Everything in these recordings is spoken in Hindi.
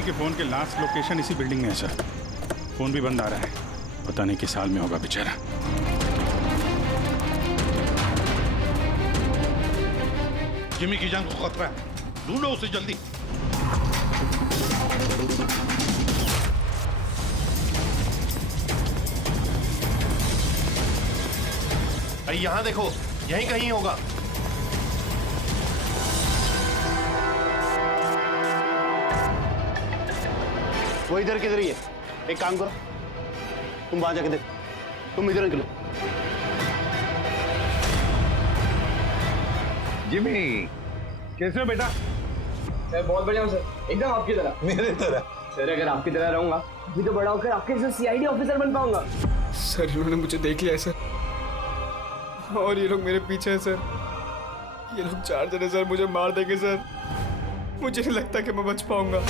जिमी के फोन के लास्ट लोकेशन इसी बिल्डिंग में है सर। फोन भी बंद आ रहा है, पता नहीं किस साल में होगा बेचारा। जिमी की जान को खतरा है, ढूंढो उसे जल्दी। अरे यहाँ देखो, यहीं कहीं होगा। वो इधर किधर ही है। एक काम करो, तुम वहां जाके देखो, तुम इधर निकलो। जिमी कैसे हो बेटा? सर बहुत बढ़िया हूँ सर, एकदम आपकी तरह। मेरे तरह? सर अगर आपकी तरह रहूंगा अभी तो बड़ा होकर आपके जैसे सीआईडी ऑफिसर बन पाऊंगा। सर इन्होंने मुझे देख लिया है सर, और ये लोग मेरे पीछे हैं सर। ये लोग 4 जने सर मुझे मार देंगे सर। मुझे नहीं लगता कि मैं बच पाऊंगा।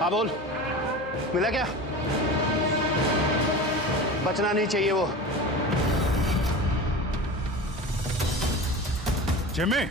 हाँ बोल, मिला क्या? बचना नहीं चाहिए वो। Jimmy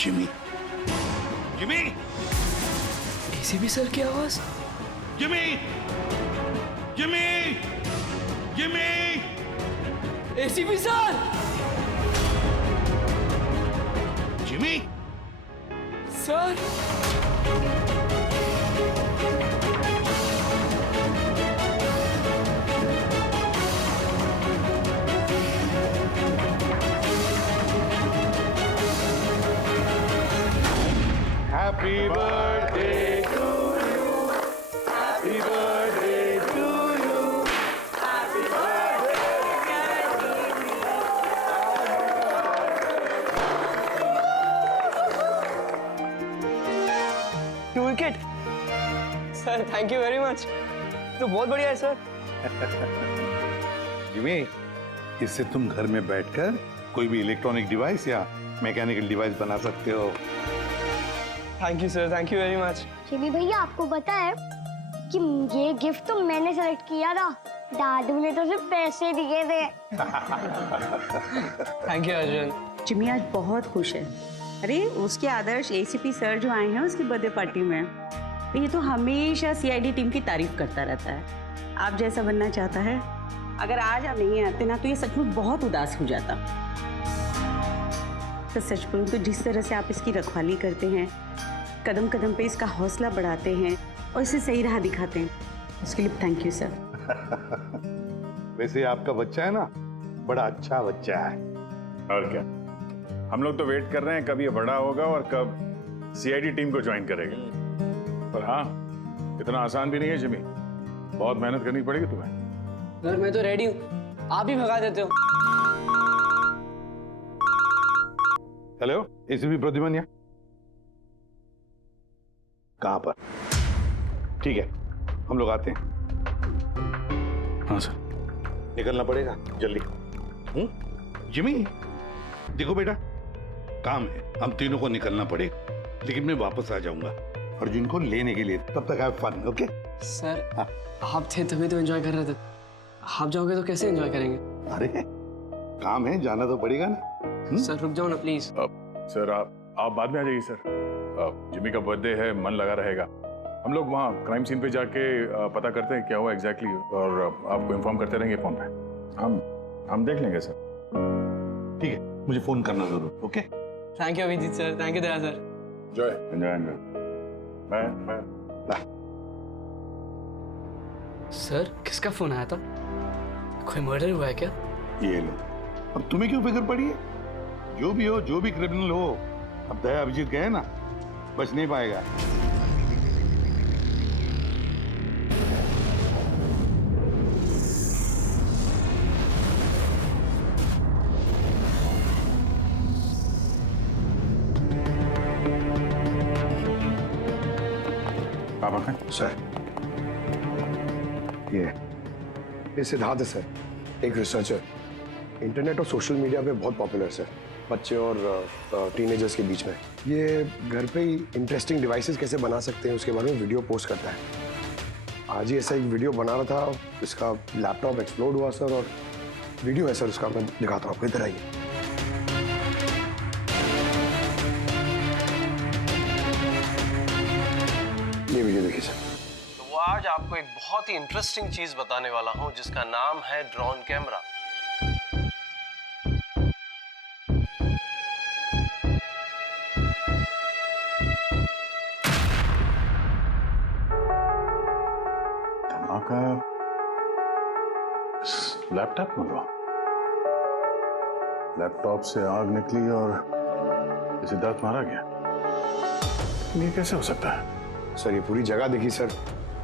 Jimmy Jimmy ACP sir की आवाज। Jimmy Jimmy Jimmy ACP sir. Jimmy sir happy birthday to you, happy birthday to you, happy to wicket sir, thank you very much. तो बहुत बढ़िया है सर। जिमी, इससे तुम घर में बैठकर कोई भी इलेक्ट्रॉनिक डिवाइस या मैकेनिकल डिवाइस बना सकते हो। Thank you sir, thank you very much. Jimmy भैया आपको पता है कि ये गिफ्ट तो मैंने सेलेक्ट किया था, दादू ने तो सिर्फ पैसे दिए थे। Thank you Arjun. जिमी आज बहुत खुश है। अरे उसके आदर्श एसीपी सर जो आए हैं उसकी बर्थडे पार्टी में। ये तो हमेशा सीआईडी टीम की तारीफ करता रहता है। आप जैसा बनना चाहता है। अगर आज आप नहीं आते ना तो ये सचमुच बहुत उदास हो जाता। तो सच बोलूं तो जिस तरह से आप इसकी रखवाली करते हैं, कदम कदम पे इसका हौसला बढ़ाते हैं और इसे सही राह दिखाते हैं, उसके लिए थैंक यू सर। वैसे आपका बच्चा है ना, बड़ा अच्छा बच्चा है। और क्या, हम लोग तो वेट कर रहे हैं कब ये बड़ा होगा और कब सीआईडी टीम को ज्वाइन करेगा। पर हाँ, इतना आसान भी नहीं है जिमी, बहुत मेहनत करनी पड़ेगी तुम्हें। सर मैं तो रेडी हूँ, आप ही भगा देते हो। हेलो, एसीपी प्रद्युमन कहाँ पर? ठीक है, हम लोग आते हैं। हाँ सर। निकलना पड़ेगा जल्दी। जिमी, देखो बेटा, काम है, हम तीनों को निकलना पड़ेगा, लेकिन मैं वापस आ जाऊंगा और जिनको लेने के लिए, तब तक हैव फन, ओके? सर आप थे तभी तो एंजॉय कर रहे थे, आप जाओगे तो कैसे एंजॉय करेंगे? अरे काम है, जाना तो पड़ेगा ना। सर रुक जाओ ना प्लीज। सर आप बाद में आ जाइए सर। जिमी का बर्थडे है, मन लगा रहेगा। हम लोग वहाँ क्राइम सीन पे जाके पता करते हैं क्या हुआ एग्जैक्टली, और आपको इन्फॉर्म करते रहेंगे फोन पे। हम देख लेंगे सर। ठीक है, मुझे फोन करना जरूर, okay? Thank you Abhijeet sir, thank you Daya sir. Enjoy. Bye. Sir किसका फोन आया था? कोई मर्डर हुआ है क्या? ये लो, अब तुम्हें क्यों फिक्र पड़ी है? जो भी हो, जो भी क्रिमिनल हो, अब दया अभिजीत गए ना, बच नहीं पाएगा। सर ये सिद्धार्थ है सर, एक रिसर्चर, इंटरनेट और सोशल मीडिया पे बहुत पॉपुलर सर, बच्चे और टीनेजर्स के बीच में। ये घर पे ही इंटरेस्टिंग डिवाइसेस कैसे बना सकते हैं उसके बारे में वीडियो पोस्ट करता है। आज ही ऐसा एक वीडियो बना रहा था, इसका लैपटॉप एक्सप्लोड हुआ सर, और वीडियो है सर उसका, मैं दिखाता हूँ आपको, इधर आइए। ये वीडियो देखिए सर। तो वो आज आपको एक बहुत ही इंटरेस्टिंग चीज बताने वाला हूं जिसका नाम है ड्रोन कैमरा। धमाका लैपटॉप में हुआ। लैपटॉप से आग निकली और सिद्धार्थ मारा गया। ये कैसे हो सकता है? सर ये पूरी जगह देखी सर,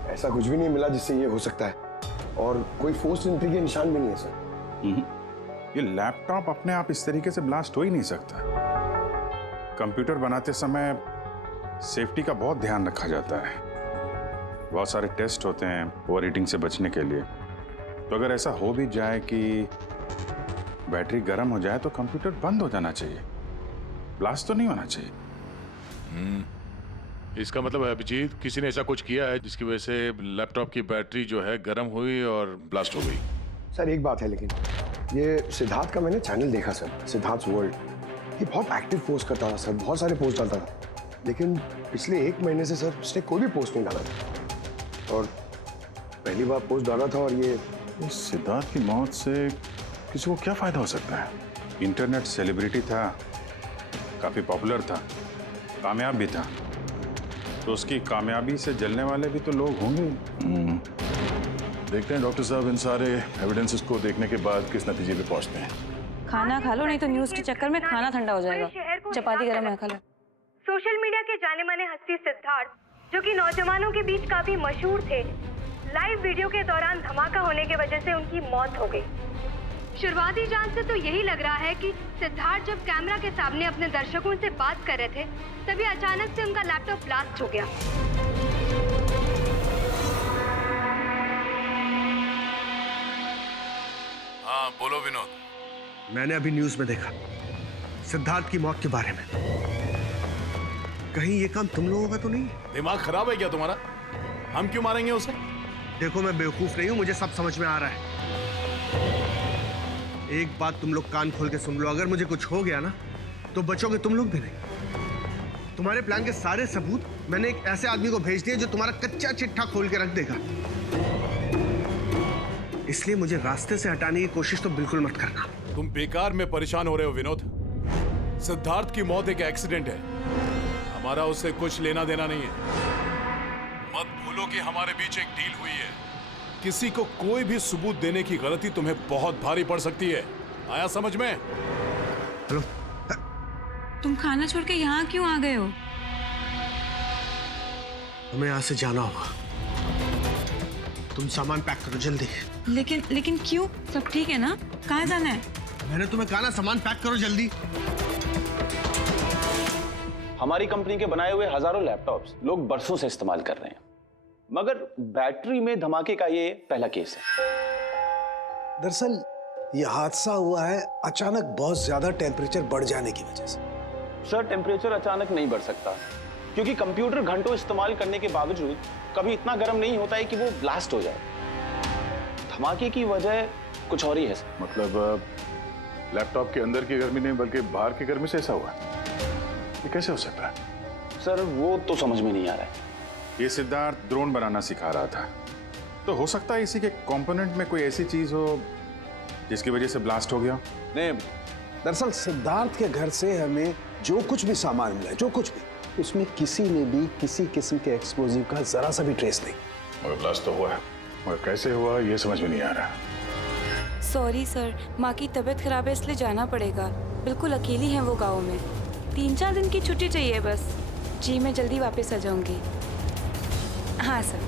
ऐसा कुछ भी नहीं मिला जिससे ये हो सकता है, और कोई फोर्स एंट्री के निशान भी नहीं है सर। ये लैपटॉप अपने आप इस तरीके से ब्लास्ट हो ही नहीं सकता। कंप्यूटर बनाते समय सेफ्टी का बहुत ध्यान रखा जाता है, बहुत सारे टेस्ट होते हैं ओवरहीटिंग से बचने के लिए। तो अगर ऐसा हो भी जाए कि बैटरी गर्म हो जाए तो कंप्यूटर बंद हो जाना चाहिए, ब्लास्ट तो नहीं होना चाहिए। इसका मतलब है अभिजीत, किसी ने ऐसा कुछ किया है जिसकी वजह से लैपटॉप की बैटरी जो है गर्म हुई और ब्लास्ट हो गई। सर एक बात है, लेकिन ये सिद्धार्थ का मैंने चैनल देखा सर, सिद्धार्थ वर्ल्ड, ये बहुत एक्टिव पोस्ट करता था सर, बहुत सारे पोस्ट डालता था, लेकिन पिछले 1 महीने से सर उसने कोई भी पोस्ट नहीं डाला था, और पहली बार पोस्ट डाला था। और ये सिद्धार्थ की मौत से किसी को क्या फायदा हो सकता है? इंटरनेट सेलिब्रिटी था, काफी पॉपुलर था, कामयाब भी था, तो उसकी कामयाबी से जलने वाले भी तो लोग होंगे। देखते हैं डॉक्टर साहब इन सारे एविडेंसेस को देखने के बाद किस नतीजे पे पहुंचते हैं। खाना खा लो, नहीं तो न्यूज के चक्कर में खाना ठंडा हो जाएगा। चपाती गरम है, खा लो। सोशल मीडिया के जाने माने हस्ती सिद्धार्थ, जो कि नौजवानों के बीच काफी मशहूर थे, लाइव वीडियो के दौरान धमाका होने की वजह से उनकी मौत हो गई। शुरुआती जांच से तो यही लग रहा है कि सिद्धार्थ जब कैमरा के सामने अपने दर्शकों से बात कर रहे थे, तभी अचानक से उनका लैपटॉप ब्लास्ट हो गया। हाँ बोलो विनोद। मैंने अभी न्यूज में देखा सिद्धार्थ की मौत के बारे में। कहीं ये काम तुम लोगों का तो नहीं? दिमाग खराब है क्या तुम्हारा? हम क्यों मारेंगे उसे? देखो मैं बेवकूफ नहीं हूं, मुझे सब समझ में आ रहा है। एक बात तुम लोग कान खोल के सुन लो, अगर मुझे कुछ हो गया ना तो बचोगे तुम लोग भी नहीं। तुम्हारे प्लान के सारे सबूत मैंने एक ऐसे आदमी को भेज दिए जो तुम्हारा कच्चा चिट्ठा खोल के रख देगा। इसलिए मुझे रास्ते से हटाने की कोशिश तो बिल्कुल मत करना। तुम बेकार में परेशान हो रहे हो विनोद। सिद्धार्थ की मौत एक एक्सीडेंट है, हमारा उससे कुछ लेना देना नहीं है। मत भूलो कि हमारे बीच एक डील हुई है। किसी को कोई भी सबूत देने की गलती तुम्हें बहुत भारी पड़ सकती है। आया समझ में? हेलो, तुम खाना छोड़ के यहाँ क्यों आ गए हो? हमें यहाँ से जाना होगा। तुम सामान पैक करो जल्दी। लेकिन क्यों? सब ठीक है ना? कहाँ जाना है? मैंने तुम्हें कहा ना, सामान पैक करो जल्दी। हमारी कंपनी के बनाए हुए हजारों लैपटॉप्स लोग बरसों से इस्तेमाल कर रहे हैं, मगर बैटरी में धमाके का ये पहला केस है। दरअसल ये हादसा हुआ है अचानक बहुत ज्यादा टेम्परेचर बढ़ जाने की वजह से। सर, टेम्परेचर अचानक नहीं बढ़ सकता, क्योंकि कंप्यूटर घंटों इस्तेमाल करने के बावजूद कभी इतना गर्म नहीं होता है कि वो ब्लास्ट हो जाए। धमाके की वजह कुछ और ही है सर। मतलब लैपटॉप के अंदर की गर्मी नहीं बल्कि बाहर की गर्मी से ऐसा हुआ? ये कैसे हो सकता है? सर, वो तो समझ में नहीं आ रहा है। ये सिद्धार्थ ड्रोन बनाना सिखा रहा था, तो हो सकता है इसी के कंपोनेंट में कोई ऐसी चीज हो जिसकी वजह से ब्लास्ट हो गया। नहीं, दरअसल सिद्धार्थ के घर से हमें जो कुछ भी सामान मिला है, जो कुछ भी, उसमें किसी ने भी किसी किस्म के एक्सप्लोजिव का जरा सा भी ट्रेस नहीं। मगर ब्लास्ट तो हुआ है, मगर कैसे हुआ ये समझ में नहीं आ रहा। सॉरी सर, माँ की तबीयत खराब है इसलिए जाना पड़ेगा। बिल्कुल अकेली हैं वो गाँव में। 3-4 दिन की छुट्टी चाहिए बस। जी मैं जल्दी वापस आ जाऊंगी। हाँ सर।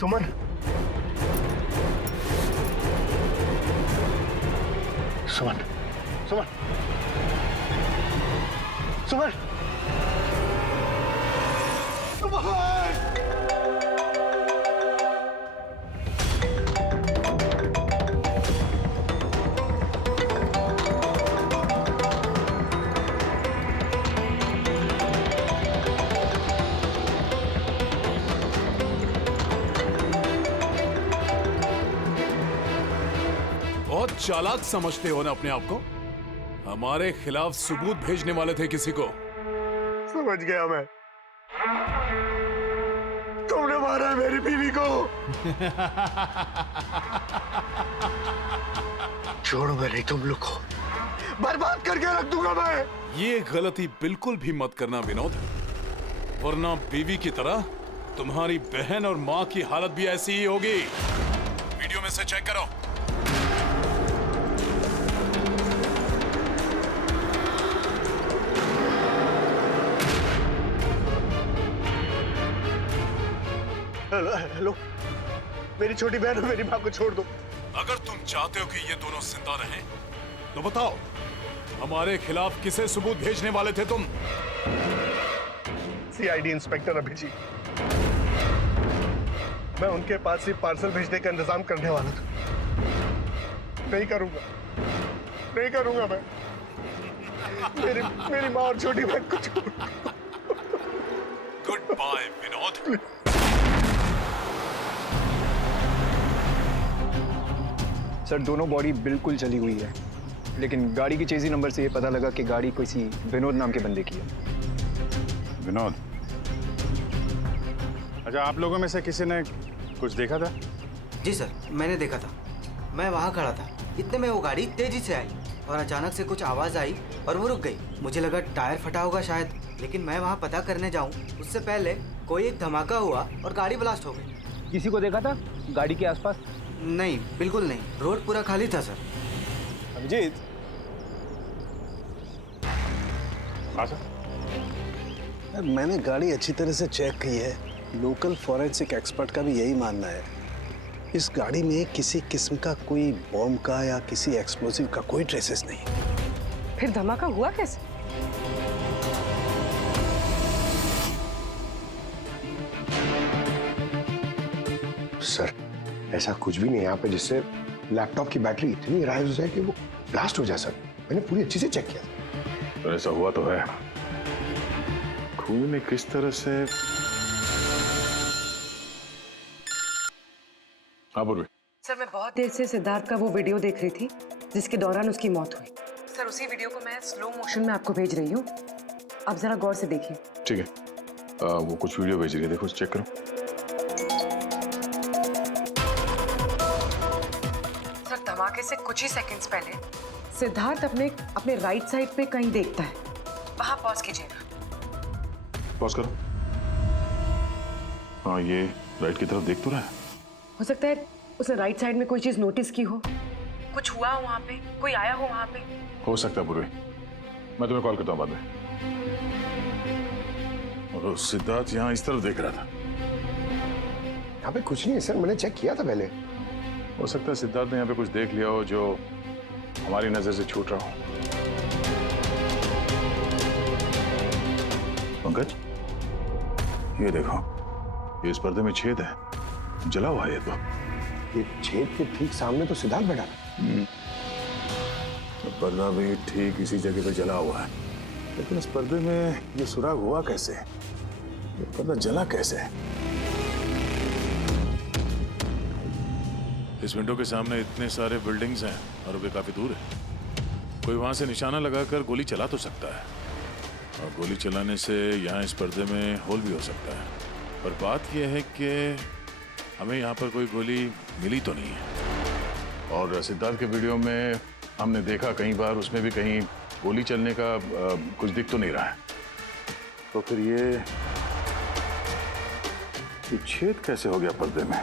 सुमन, सुमन, सुमन, सुमन, बहुत चालाक समझते हो ना अपने आप को। हमारे खिलाफ सबूत भेजने वाले थे किसी को। समझ गया मैं। तुमने मारा है मेरी बीवी को। छोड़ूंगा नहीं तुम लोग को, बर्बाद करके रख दूंगा मैं। ये गलती बिल्कुल भी मत करना विनोद, वरना बीवी की तरह तुम्हारी बहन और माँ की हालत भी ऐसी ही होगी। वीडियो में से चेक करो। हेलो, हेलो, मेरी छोटी बहन और मेरी माँ को छोड़ दो। अगर तुम चाहते हो कि ये दोनों जिंदा रहें, तो बताओ हमारे खिलाफ किसे सबूत भेजने वाले थे तुम? CID inspector Abhijeet. मैं उनके पास ही पार्सल भेजने का इंतजाम करने वाला था। नहीं करूंगा, नहीं करूंगा मैं। मेरी माँ और छोटी बहन को छोड़। Good bye Vinod. सर, दोनों बॉडी बिल्कुल जली हुई है, लेकिन गाड़ी की चेजी नंबर से ये पता लगा कि गाड़ी किसी विनोद नाम के बंदे की है। विनोद? अच्छा, आप लोगों में से किसी ने कुछ देखा था? जी सर, मैंने देखा था। मैं वहाँ खड़ा था, इतने में वो गाड़ी तेजी से आई और अचानक से कुछ आवाज़ आई और वो रुक गई। मुझे लगा टायर फटा होगा शायद, लेकिन मैं वहाँ पता करने जाऊँ उससे पहले कोई एक धमाका हुआ और गाड़ी ब्लास्ट हो गई। किसी को देखा था गाड़ी के आसपास? नहीं, बिल्कुल नहीं। रोड पूरा खाली था सर। अभिजीत, हाँ सर। मैंने गाड़ी अच्छी तरह से चेक की है। लोकल फॉरेंसिक एक्सपर्ट का भी यही मानना है। इस गाड़ी में किसी किस्म का कोई बॉम्ब का या किसी एक्सप्लोसिव का कोई ट्रेसेस नहीं। फिर धमाका हुआ कैसे? सर, ऐसा कुछ भी नहीं यहाँ पे जिससे लैपटॉप की बैटरी इतनी राइज हो जाए कि वो ब्लास्ट हो जाए। सर, मैंने पूरी अच्छी से चेक किया। तो ऐसा हुआ तो है। खून ने किस तरह से? हाँ पूर्वी। सर मैं बहुत देर से सिद्धार्थ का वो वीडियो देख रही थी जिसके दौरान उसकी मौत हुई। सर उसी वीडियो को मैं स्लो मोशन में आपको भेज रही हूँ, आप जरा गौर से देखिए। ठीक है, वो कुछ वीडियो भेज रही है, देखो चेक करो। सर धमाके से कुछ ही सेकंड्स पहले सिद्धार्थ अपने राइट साइड पे कहीं देखता है, वहां पॉज कीजिएगा। पॉज करो। हाँ, ये राइट की तरफ देख तो रहा है। हो सकता है उसने राइट साइड में कोई चीज नोटिस की हो, कुछ हुआ हो वहां पे, कोई आया हो वहां पे। हो सकता है पूर्वी, मैं तुम्हें कॉल करता हूँ बाद में। और सिद्धार्थ यहाँ इस तरफ देख रहा था। यहाँ पे कुछ नहीं है सर, मैंने चेक किया था पहले। हो सकता है सिद्धार्थ ने यहाँ पे कुछ देख लिया हो जो हमारी नजर से छूट रहा हो। पंकज, ये देखो, ये इस पर्दे में छेद है, जला हुआ है ये तो। ये छेद के ठीक सामने तो सिद्धार्थ बैठा था। तो पर्दा भी ठीक इसी जगह पे जला हुआ है, लेकिन इस पर्दे में ये सुराग हुआ कैसे? ये पर्दा जला कैसे? इस विंडो के सामने इतने सारे बिल्डिंग्स हैं और वे काफी दूर है। कोई वहां से निशाना लगाकर गोली चला तो सकता है, और गोली चलाने से यहाँ इस पर्दे में होल भी हो सकता है। पर बात यह है कि हमें यहाँ पर कोई गोली मिली तो नहीं है। और सिद्धार्थ के वीडियो में हमने देखा कई बार, उसमें भी कहीं गोली चलने का कुछ दिख तो नहीं रहा है। तो फिर ये छेद कैसे हो गया पर्दे में?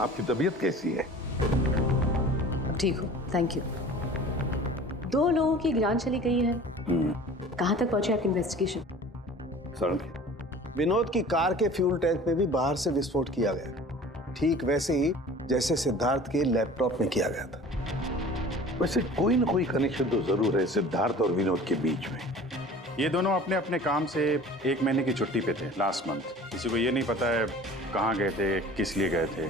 आपकी तबीयत कैसी है? ठीक हो, थैंक यू। 2 लोगों की जान चली गई है। कहाँ तक पहुंचे आपकी इन्वेस्टिगेशन? विनोद की कार के फ्यूल टैंक में भी बाहर से विस्फोट किया गया, ठीक वैसे ही जैसे सिद्धार्थ के लैपटॉप में किया गया था। वैसे कोई ना कोई कनेक्शन तो जरूर है सिद्धार्थ और विनोद के बीच में। ये दोनों अपने अपने काम से 1 महीने की छुट्टी पे थे लास्ट मंथ। किसी को ये नहीं पता है कहाँ गए थे, किस लिए गए थे,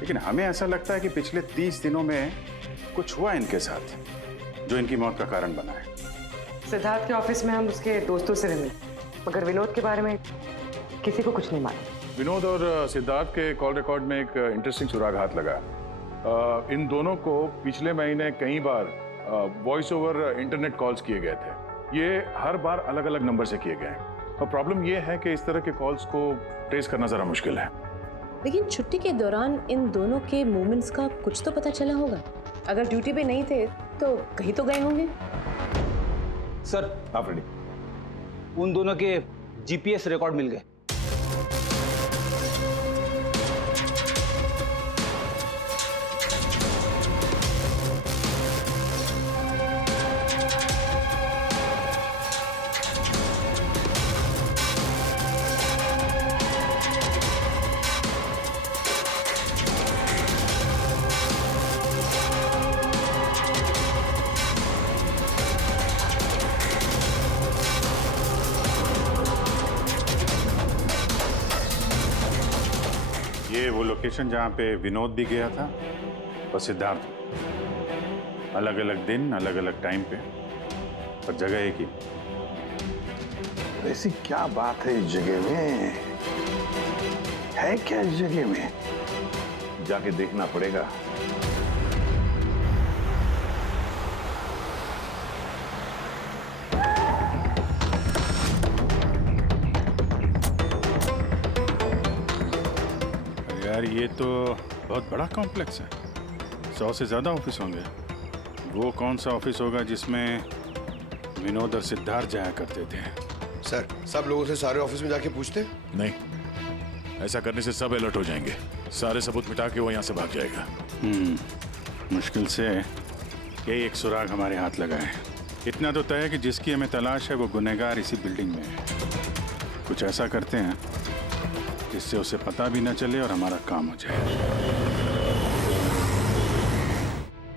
लेकिन हमें ऐसा लगता है कि पिछले 30 दिनों में कुछ हुआ इनके साथ जो इनकी मौत का कारण बना है। सिद्धार्थ के ऑफिस में हम उसके दोस्तों से मिले, मगर विनोद के बारे में किसी को कुछ नहीं मालूम। विनोद और सिद्धार्थ के कॉल रिकॉर्ड में एक इंटरेस्टिंग सुराग हाथ लगा। इन दोनों को पिछले महीने कई बार वॉइस ओवर इंटरनेट कॉल्स किए गए थे। ये हर बार अलग अलग नंबर से किए गए हैं, और प्रॉब्लम ये है कि इस तरह के कॉल्स को ट्रेस करना जरा मुश्किल है। लेकिन छुट्टी के दौरान इन दोनों के मूवमेंट्स का कुछ तो पता चला होगा। अगर ड्यूटी पे नहीं थे तो कहीं तो गए होंगे। सर आप रेडी? उन दोनों के जीपीएस रिकॉर्ड मिल गए। ये वो लोकेशन जहाँ पे विनोद भी गया था और सिद्धार्थ, अलग अलग दिन, अलग अलग टाइम पे, और जगह एक ही। ऐसी क्या बात है इस जगह में? है क्या इस जगह में? जाके देखना पड़ेगा। यार ये तो बहुत बड़ा कॉम्प्लेक्स है, 100 से ज़्यादा ऑफिस होंगे। वो कौन सा ऑफिस होगा जिसमें विनोद और सिद्धार्थ जाया करते थे? सर, सब लोगों से सारे ऑफिस में जाके पूछते? नहीं, ऐसा करने से सब अलर्ट हो जाएंगे। सारे सबूत मिटा के वो यहाँ से भाग जाएगा। मुश्किल से यही एक सुराग हमारे हाथ लगा है। इतना तो तय है कि जिसकी हमें तलाश है वो गुनहगार इसी बिल्डिंग में है। कुछ ऐसा करते हैं जिससे उसे पता भी न चले और हमारा काम हो जाए।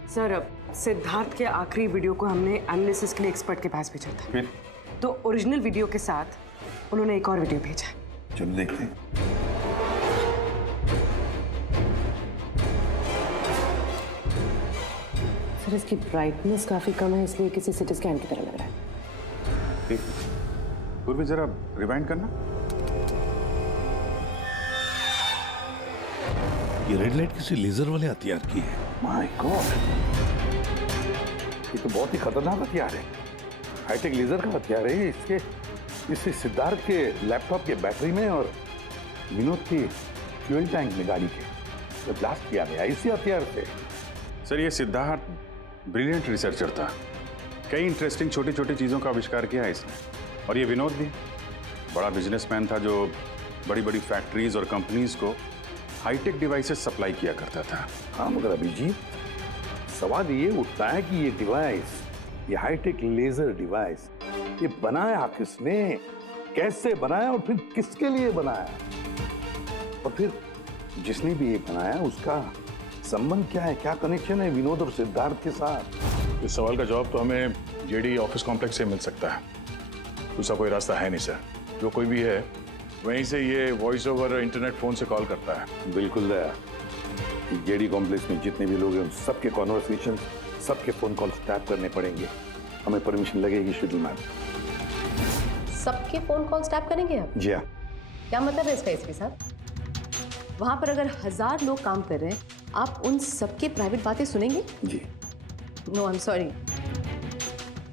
सर, अब सिद्धार्थ के आखिरी वीडियो को हमने एनालिसिस के लिए एक्सपर्ट के पास भेजा था। फिर? तो ओरिजिनल वीडियो के साथ उन्होंने एक और वीडियो भेजा। चलो देखते हैं। सर, इसकी ब्राइटनेस काफी कम है, इसलिए किसी सिटी स्कैन की तरह लग रहा है। पूर्वी जरा रिवाइंड करना। ये रेड लाइट किसी लेजर वाले हथियार की है। माय गॉड, ये तो बहुत ही खतरनाक हथियार है। हाईटेक लेजर का हथियार है। इससे सिद्धार्थ के लैपटॉप के बैटरी में और विनोद के फ्यूल टैंक में गाड़ी के तो ब्लास्ट किया गया इसी हथियार से। सर, ये सिद्धार्थ ब्रिलियंट रिसर्चर था। कई इंटरेस्टिंग छोटी छोटी चीज़ों का आविष्कार किया है इसने। और ये विनोद भी बड़ा बिजनेसमैन था जो बड़ी बड़ी फैक्ट्रीज और कंपनीज को हाईटेक डिवाइसेस सप्लाई किया करता था। हाँ, मगर अभिजीत, सवाल ये उठता है कि ये डिवाइस, ये हाईटेक लेजर डिवाइस, ये बनाया किसने, कैसे बनाया और फिर किसके लिए बनाया, और फिर जिसने भी ये बनाया उसका संबंध क्या है, क्या कनेक्शन है विनोद और सिद्धार्थ के साथ? इस सवाल का जवाब तो हमें जेडी ऑफिस कॉम्प्लेक्स से मिल सकता है। दूसरा कोई रास्ता है नहीं सर। जो कोई भी है वहीं से ये वॉइस ओवर इंटरनेट फोन से कॉल करता है। बिल्कुल दया, जेडी कॉम्प्लेक्स में जितने भी लोग हैं उन सबके कॉन्वर्सेशन, सबके फोन कॉल्स टैप करने पड़ेंगे। हमें परमिशन लगेगी शेड्यूल मैम। सबके फोन कॉल टैप करेंगे आप? जी हाँ। क्या मतलब है इसका इसके साथ? वहां पर अगर 1000 लोग काम कर रहे हैं, आप उन सबके प्राइवेट बातें सुनेंगे? जी। No, I am sorry.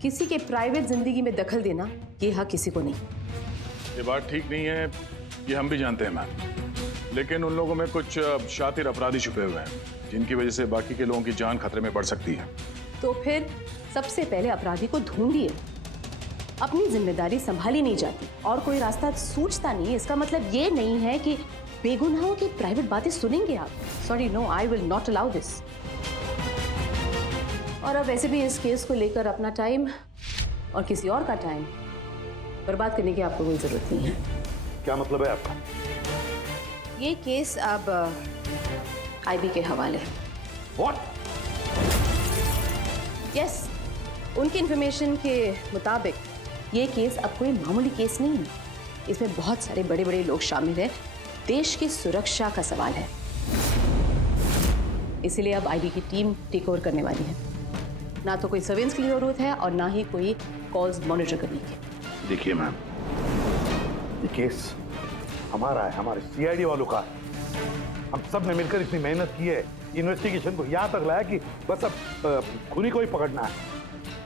किसी के प्राइवेट जिंदगी में दखल देना ये हक किसी को नहीं। ये बात ठीक नहीं है, ये हम भी जानते हैं मैम। लेकिन उन लोगों में कुछ शातिर अपराधी छुपे हुए हैं जिनकी वजह से बाकी के लोगों की जान खतरे में पड़ सकती है। तो फिर सबसे पहले अपराधी को ढूंढिए। अपनी जिम्मेदारी संभाली नहीं जाती और कोई रास्ता सूझता नहीं, इसका मतलब ये नहीं है कि बेगुनाहों की प्राइवेट बातें सुनेंगे आप। Sorry, no, I will not allow this. और अब वैसे भी इस केस को लेकर अपना टाइम और किसी और का टाइम बर्बाद करने की आपको कोई जरूरत नहीं है। क्या मतलब है आपका? ये केस अब आईबी के हवाले है। What? यस, उनकी इंफॉर्मेशन के मुताबिक ये केस अब कोई मामूली केस नहीं है। इसमें बहुत सारे बड़े बड़े लोग शामिल हैं। देश की सुरक्षा का सवाल है, इसीलिए अब आईबी की टीम टेक ओवर करने वाली है। ना तो कोई सर्वेलेंस की जरूरत है और ना ही कोई कॉल्स मॉनिटर करने की। देखिए मैम, ये केस हमारा है, हमारे सीआईडी वालों का है। हम सब ने मिलकर इतनी मेहनत की है, इन्वेस्टिगेशन को यहाँ तक लाया कि बस अब खूनी को ही पकड़ना है,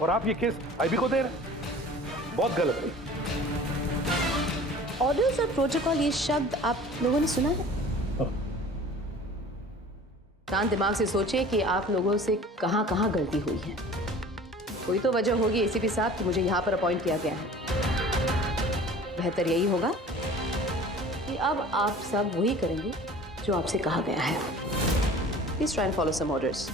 और आप ये केस आईबी को दे रहे हैं। बहुत गलत है। ऑर्डर्स और प्रोटोकॉल, ये शब्द आप लोगों ने सुना है? शांत दिमाग से सोचिए कि आप लोगों से कहाँ कहाँ गलती हुई है। कोई तो वजह होगी एसीपी साहब कि मुझे यहाँ पर अपॉइंट किया गया है। बेहतर यही होगा कि अब आप सब वही करेंगे जो आपसे कहा गया है। Please try and follow some orders.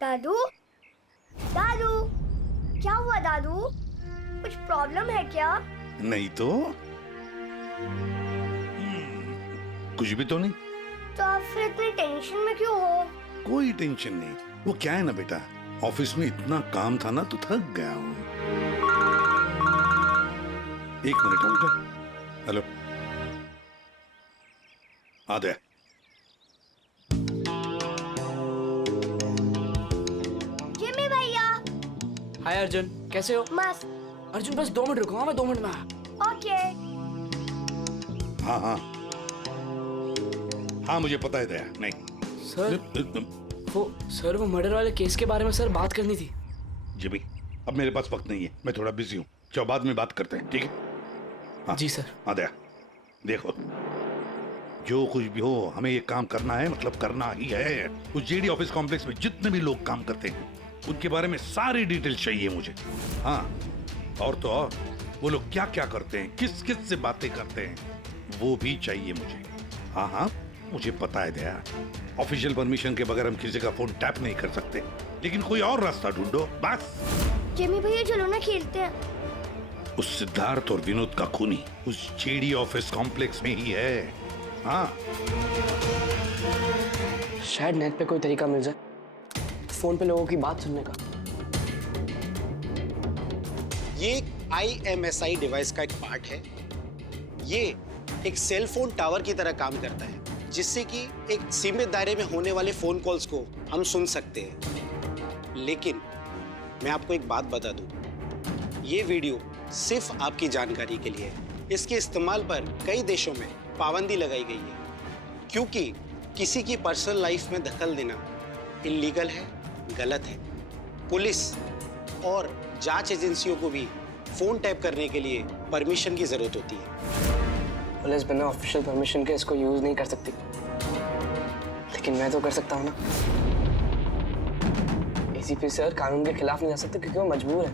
दादू, दादू, क्या हुआ दादू? कुछ प्रॉब्लम है क्या? नहीं तो कुछ भी तो नहीं। तो आप फिर इतनी टेंशन में क्यों हो? कोई टेंशन नहीं। वो क्या है ना बेटा, ऑफिस में इतना काम था ना तो थक गया हूँ। एक मिनट बेटा। हेलो, आ गया। जिमी भैया। हाय अर्जुन, कैसे हो? मस्त। अर्जुन बस 2 मिनट रुको, हाँ मैं 2 मिनट में आया। ओके। हाँ हाँ हाँ, मुझे पता है दया। नहीं सर वो मर्डर वाले केस के बारे में सर बात करनी थी। जी भाई, अब मेरे पास वक्त नहीं है, मैं थोड़ा बिजी हूँ। चलो बाद में बात करते हैं, ठीक है? हाँ जी सर। हाँ दया, देखो जो कुछ भी हो हमें ये काम करना है, मतलब करना ही है। उस जेडी ऑफिस कॉम्प्लेक्स में जितने भी लोग काम करते हैं उनके बारे में सारी डिटेल्स चाहिए मुझे। हाँ, और तो और वो लोग क्या क्या करते हैं, किस किस से बातें करते हैं, वो भी चाहिए मुझे। हाँ हाँ, मुझे पता है दया, ऑफिशियल परमिशन के बगैर हम किसी का फोन टैप नहीं कर सकते, लेकिन कोई और रास्ता ढूंढो बस। जिमी भैया चलो ना खेलते हैं। उस सिद्धार्थ और विनोद का खूनी उस जेडी ऑफिस कॉम्प्लेक्स में ही है। हाँ, शायद नेट पे कोई तरीका मिल जाए फोन पे लोगों की बात सुनने का। ये IMSI डिवाइस का एक पार्ट है। ये एक सेल फोन टावर की तरह काम करता है, जिससे कि एक सीमित दायरे में होने वाले फोन कॉल्स को हम सुन सकते हैं। लेकिन मैं आपको एक बात बता दूं, ये वीडियो सिर्फ आपकी जानकारी के लिए है। इसके इस्तेमाल पर कई देशों में पाबंदी लगाई गई है, क्योंकि किसी की पर्सनल लाइफ में दखल देना इल्लीगल है, गलत है। पुलिस और जांच एजेंसियों को भी फोन टैप करने के लिए परमिशन की जरूरत होती है। पुलिस बिना ऑफिशियल परमिशन के इसको यूज नहीं कर सकती, लेकिन मैं तो कर सकता हूँ ना। एसीपी सर कानून के खिलाफ नहीं जा सकते क्योंकि वो मजबूर है।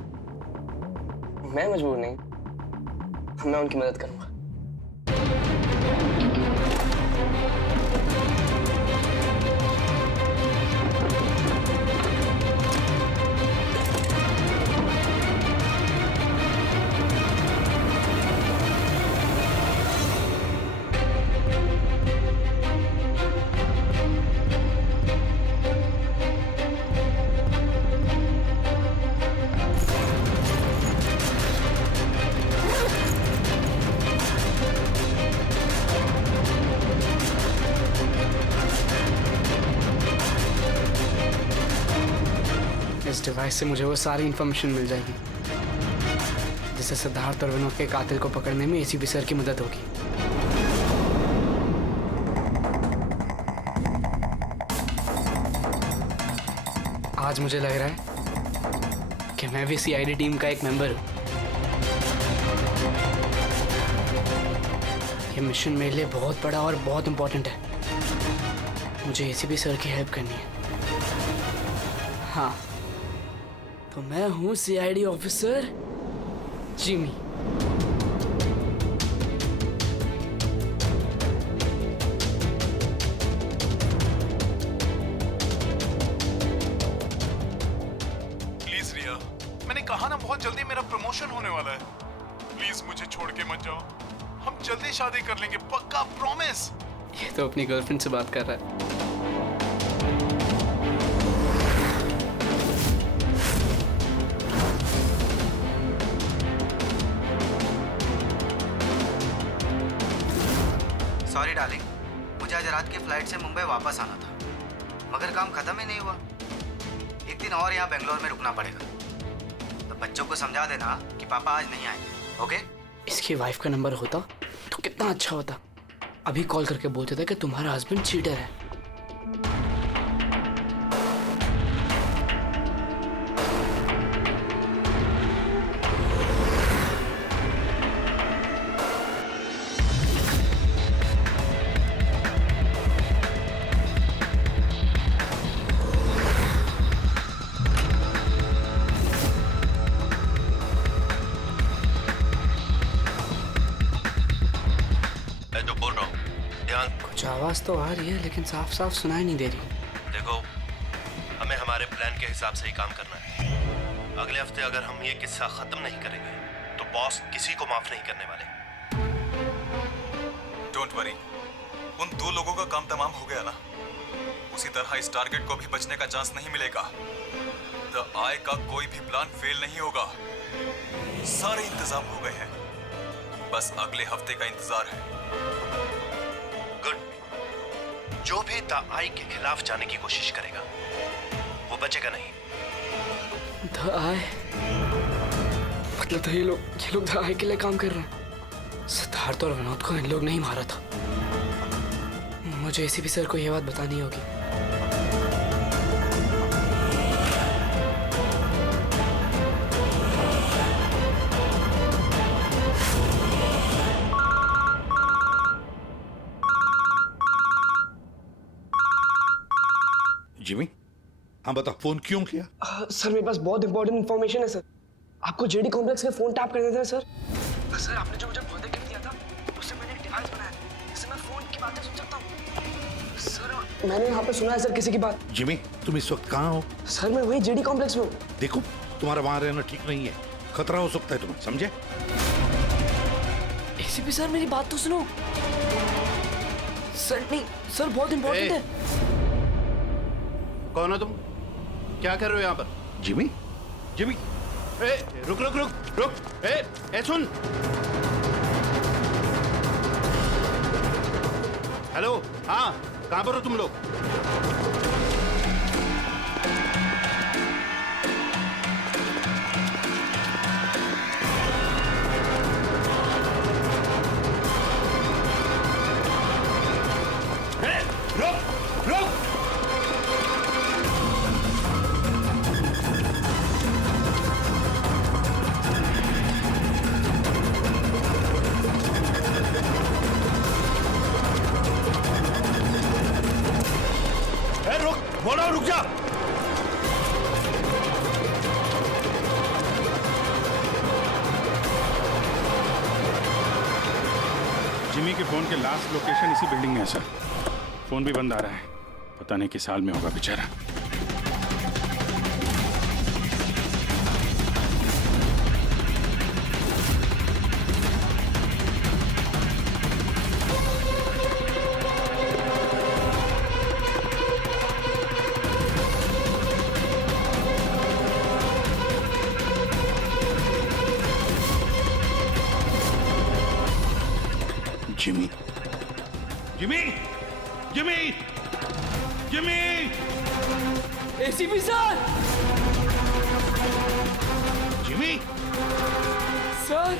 मैं मजबूर नहीं, मैं उनकी मदद करूंगा। इस डिवाइस से मुझे वो सारी इंफॉर्मेशन मिल जाएगी जिससे सिद्धार्थ और विनोद के कातिल को पकड़ने में एसीपी सर की मदद होगी। आज मुझे लग रहा है कि मैं भी सीआईडी टीम का एक मेंबर हूं। ये मिशन मेरे लिए बहुत बड़ा और बहुत इंपॉर्टेंट है। मुझे एसीपी सर की हेल्प करनी है। हाँ, तो मैं हूं सीआईडी ऑफिसर जिमी। प्लीज रिया, मैंने कहा ना बहुत जल्दी मेरा प्रमोशन होने वाला है। प्लीज मुझे छोड़ के मत जाओ, हम जल्दी शादी कर लेंगे, पक्का, प्रॉमिस। ये तो अपनी गर्लफ्रेंड से बात कर रहा है। सॉरी डार्लिंग, मुझे आज रात की फ्लाइट से मुंबई वापस आना था, मगर काम खत्म ही नहीं हुआ। एक दिन और यहाँ बेंगलोर में रुकना पड़ेगा। तो बच्चों को समझा देना कि पापा आज नहीं आएंगे, ओके? इसकी वाइफ का नंबर होता तो कितना अच्छा होता। अभी कॉल करके बोलते थे कि तुम्हारा हस्बैंड चीटर है। कुछ आवाज तो आ रही है लेकिन साफ साफ सुनाई नहीं दे रही। देखो, हमें हमारे प्लान के हिसाब से ही काम करना है। अगले हफ्ते अगर हम ये किस्सा खत्म नहीं करेंगे तो बॉस किसी को माफ नहीं करने वाले। डोंट वरी, उन 2 लोगों का काम तमाम हो गया ना। उसी तरह इस टारगेट को भी बचने का चांस नहीं मिलेगा। द आई का कोई भी प्लान फेल नहीं होगा। सारे इंतजाम हो गए हैं, बस अगले हफ्ते का इंतजार है। जो भी द आई के खिलाफ जाने की कोशिश करेगा वो बचेगा नहीं। द आई मतलब तो ये लोग द आई के लिए काम कर रहे हैं। सिद्धार्थ और विनोद को इन लोग नहीं मारा था। मुझे एसीपी सर को ये बात बतानी होगी। जिमी, हाँ बता, फोन क्यों किया? सर मेरे पास बहुत इंपॉर्टेंट इन्फॉर्मेशन है सर। आपको जेडी कॉम्प्लेक्स के फोन टैप करने थे सर। सर आपने जो मुझे बर्थडे गिफ्ट दिया था उससे मैंने एक डिवाइस बनाया जिससे मैं फोन की बातें सुन सकता हूँ। सर मैंने यहाँ पे सुना है सर किसी की बात। जिमी, तुम इस वक्त कहाँ हो? सर मैं वही जेडी कॉम्प्लेक्स में हूँ। देखो, तुम्हारा वहां रहना ठीक नहीं है, खतरा हो सकता है तुम्हें, समझे? एसीपी सर मेरी बात तो सुनो। सर नहीं सर, बहुत इंपॉर्टेंट है। कौन हो तुम? क्या कर रहे हो यहाँ पर? जिमी, जिमी, रुक रुक रुक रुक, ए सुन। हेलो, हाँ, कहाँ पर हो तुम लोग? जिमी के फोन के लास्ट लोकेशन इसी बिल्डिंग में है सर। फोन भी बंद आ रहा है, पता नहीं किस हाल में होगा बेचारा। Jimmy Jimmy Jimmy Jimmy ACP sir. Jimmy sir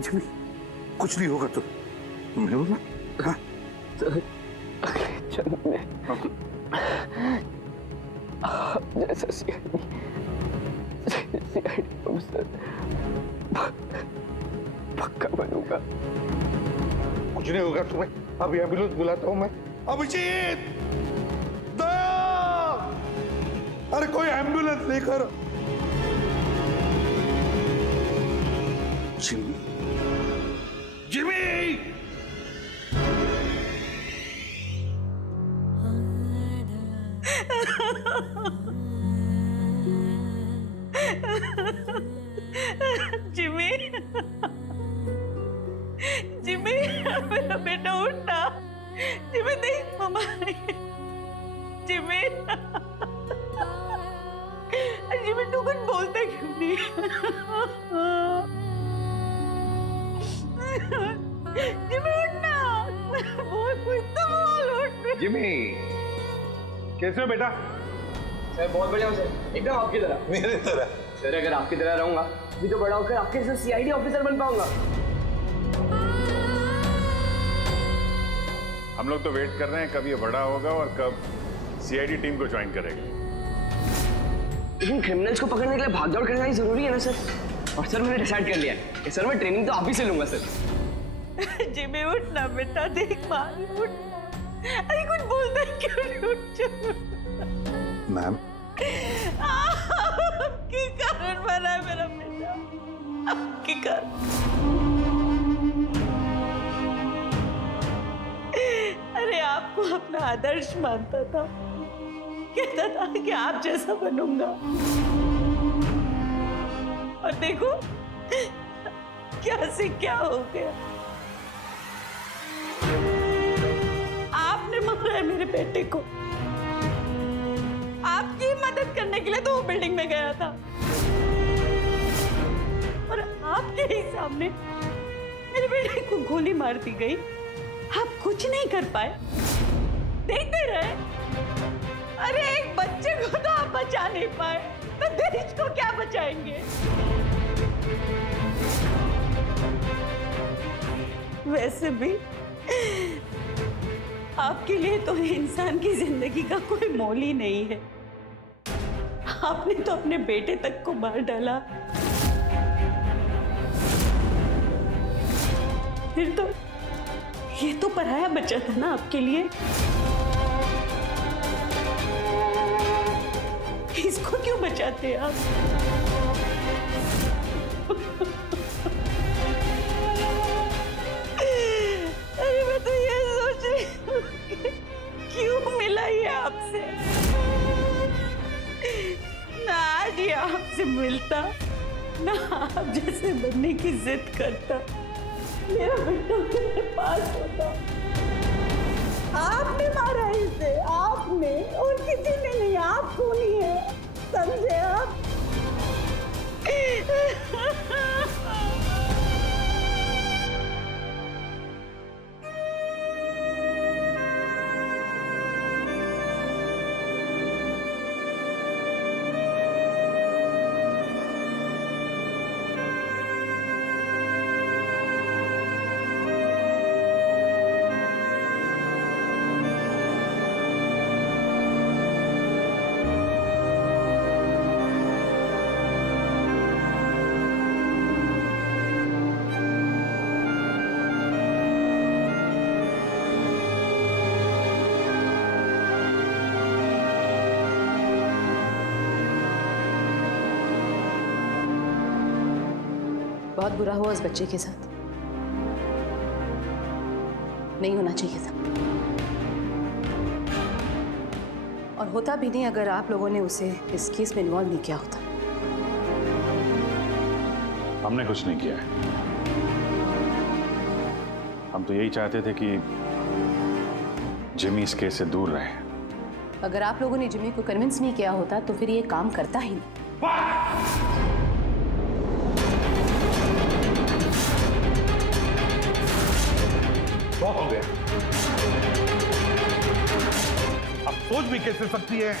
Jimmy कुछ नहीं होगा तो मैंने बोला। हाँ अगले जन्म में आप जैसा सीआईडी अफसर पक्का बनूंगा। कुछ नहीं होगा तुम्हें। अभी एम्बुलेंस बुलाता हूँ मैं। अभिजीत दया, अरे कोई एम्बुलेंस लेकर। जिमी जिमी जिमी जिमी मेरा बेटा उठना। जिमी देख मम्मा जिमी जिमी तू कुछ बोलता क्यों नहीं? जिमी उठना, बोल कुछ तो बोल उठ। जिमी कैसे हो बेटा? सर बहुत बढ़िया हूँ सर, एकदम आपकी तरह। मेरे तरह? सर अगर आपकी तरह रहूंगा भी तो बड़ा होकर आपके जैसे सीआईडी ऑफिसर बन पाऊंगा। हम लोग तो वेट कर रहे हैं कब ये बड़ा होगा और कब सीआईडी टीम को ज्वाइन करेगा। लेकिन क्रिमिनल्स को पकड़ने के लिए भागदौड़ करना ही जरूरी है ना सर। और सर मैंने डिसाइड कर लिया है कि सर मैं ट्रेनिंग तो आप ही से लूंगा सर। जिमी उठना बेटा, देख मार उठ। अरे कुछ बोलता है क्यों नहीं? उठ मैम आपके कारण मरा है मेरा बेटा, आपके कारण। अरे आपको अपना आदर्श मानता था, कहता था कि आप जैसा बनूंगा, और देखो क्या से क्या हो गया। आपने मारा है मेरे बेटे को। आपकी मदद करने के लिए तो वो बिल्डिंग में गया था, और आपके ही सामने मेरे बेटे को गोली मार दी गई। आप कुछ नहीं कर पाए, देखते रहे। अरे एक बच्चे को तो आप बचा नहीं पाए, तो देश को क्या बचाएंगे? वैसे भी आपके लिए तो इंसान की जिंदगी का कोई मोल ही नहीं है। आपने तो अपने बेटे तक को मार डाला, फिर तो ये तो पराया बच्चा था ना आपके लिए। इसको क्यों बचाते आप? अरे मैं तो ये सोच रही हूँ क्यों मिला ये आपसे। ना आज ये आपसे मिलता, ना आप जैसे बनने की जिद करता, मेरा बेटा मेरे पास होता। आपने मारा इसे, आपने, और किसी ने नहीं। आप खूनी है, समझे आप? बहुत बुरा हुआ उस बच्चे के साथ, नहीं होना चाहिए था। और होता भी नहीं अगर आप लोगों ने उसे इस केस में इन्वॉल्व नहीं किया होता। हमने कुछ नहीं किया है। हम तो यही चाहते थे कि जिमी इस केस से दूर रहे। अगर आप लोगों ने जिमी को कन्विंस नहीं किया होता तो फिर ये काम करता ही नहीं। बहुत हो गया। अब सोच भी कैसे सकती है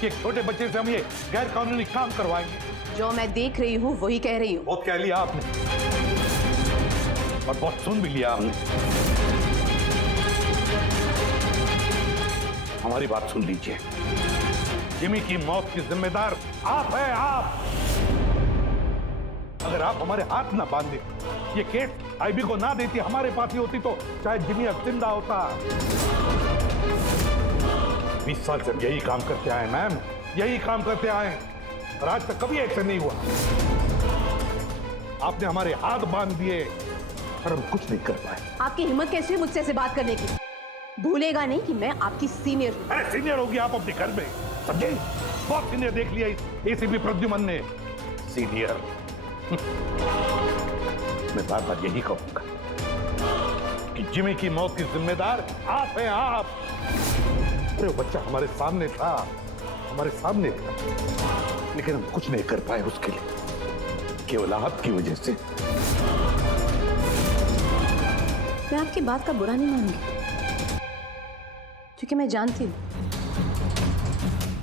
कि एक छोटे बच्चे से हम ये गैर कानूनी काम करवाएंगे? जो मैं देख रही हूँ वही कह रही हूँ। बहुत कह लिया आपने और बहुत सुन भी लिया आपने। हमारी बात सुन लीजिए। जिमी की मौत की जिम्मेदार आप है, आप। अगर आप हमारे हाथ ना बांधे, ये केस आईबी को ना देती, हमारे पास ही होती, तो शायद जिमी अब जिंदा होता। 20 साल से यही काम करते आए मैम, यही काम करते आए और आज तक कभी एक्शन नहीं हुआ। आपने हमारे हाथ बांध दिए और हम कुछ नहीं कर पाए। आपकी हिम्मत कैसी है मुझसे ऐसे बात करने की? भूलेगा नहीं कि मैं आपकी सीनियर हूँ। अरे सीनियर होगी आप अपने घर में, समझे? बहुत सीनियर देख लिया इस एसीपी प्रद्युमन ने। सीनियर। मैं बार बार यही कहूंगा कि जिमी की मौत की जिम्मेदार आप हैं, आप। अरे वो बच्चा हमारे सामने था, हमारे सामने था, लेकिन हम कुछ नहीं कर पाए उसके लिए, केवल आपकी वजह से। मैं आपकी बात का बुरा नहीं मानूंगी, क्योंकि मैं जानती हूँ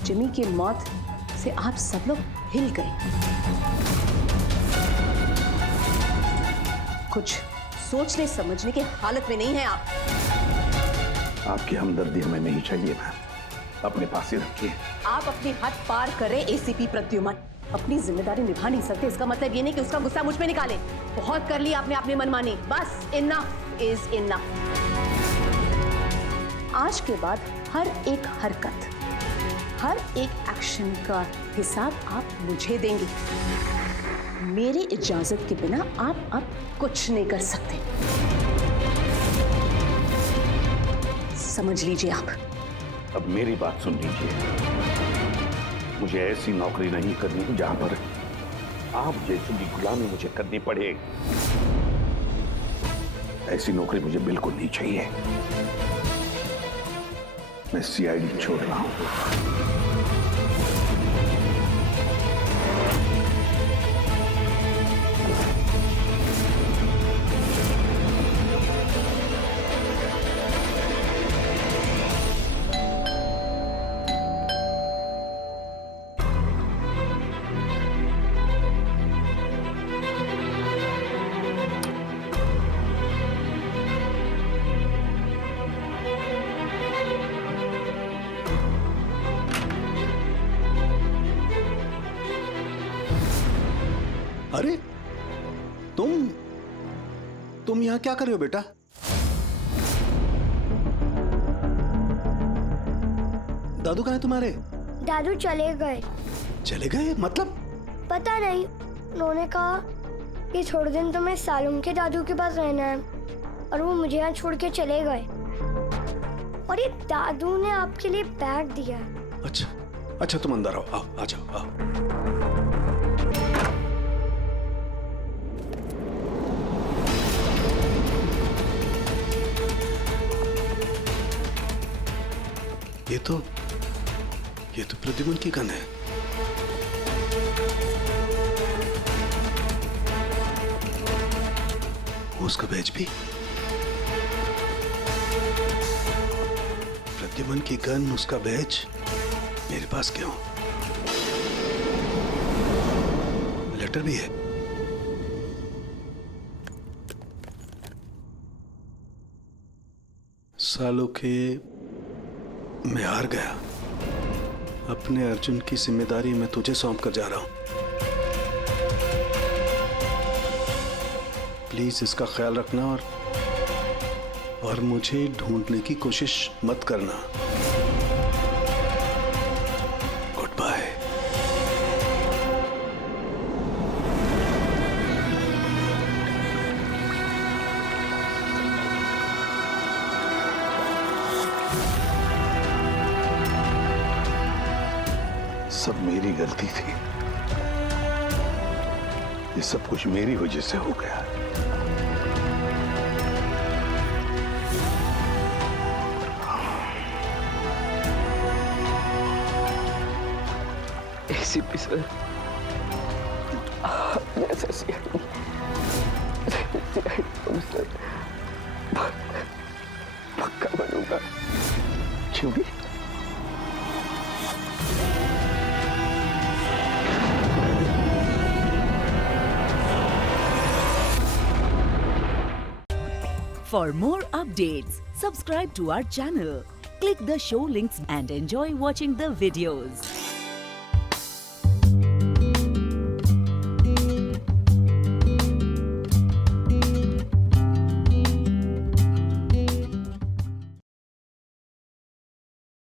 जिमी की मौत से आप सब लोग हिल गए। कुछ सोचने समझने की हालत में नहीं है आप। आपकी हमदर्दी हमें नहीं चाहिए मैम, अपने पास ही रखिए। आप अपनी हद पार करें एसीपी प्रद्युमन। अपनी जिम्मेदारी निभा नहीं सकते, इसका मतलब ये नहीं कि उसका गुस्सा मुझ पे निकाले। बहुत कर लिया आपने अपनी मनमानी, बस इनफ इज इनफ। आज के बाद हर एक हरकत, हर एक एक्शन का हिसाब आप मुझे देंगे। मेरी इजाजत के बिना आप अब कुछ नहीं कर सकते, समझ लीजिए आप। अब मेरी बात सुन लीजिए। मुझे ऐसी नौकरी नहीं करनी जहां पर आप जैसी की गुलामी मुझे करनी पड़े। ऐसी नौकरी मुझे बिल्कुल नहीं चाहिए। मैं सीआईडी छोड़ रहा हूं। अरे तुम यहाँ क्या कर रहे हो बेटा? दादू कहाँ है तुम्हारे? दादू चले गए। चले गए मतलब? पता नहीं, उन्होंने कहा कि थोड़े दिन तो मैं सालुम के दादू के पास रहना है और वो मुझे यहाँ छोड़ के चले गए। और ये दादू ने आपके लिए बैग दिया है। अच्छा तुम अंदर आओ, आ जाओ, आओ। ये तो प्रद्युमन की गन है। उसका बैच भी। प्रद्युमन की गन, उसका बैच मेरे पास क्यों? लेटर भी है। सालों के मैं हार गया। अपने अर्जुन की जिम्मेदारी मैं तुझे सौंप कर जा रहा हूं। प्लीज इसका ख्याल रखना और मुझे ढूंढने की कोशिश मत करना। Good bye. सब मेरी गलती थी। ये सब कुछ मेरी वजह से हो गया। एसीपी सर, जैसा सीआईडी ऑफिसर पक्का बनूंगा। क्यों भी? For more updates, subscribe to our channel, click the show links and enjoy watching the videos.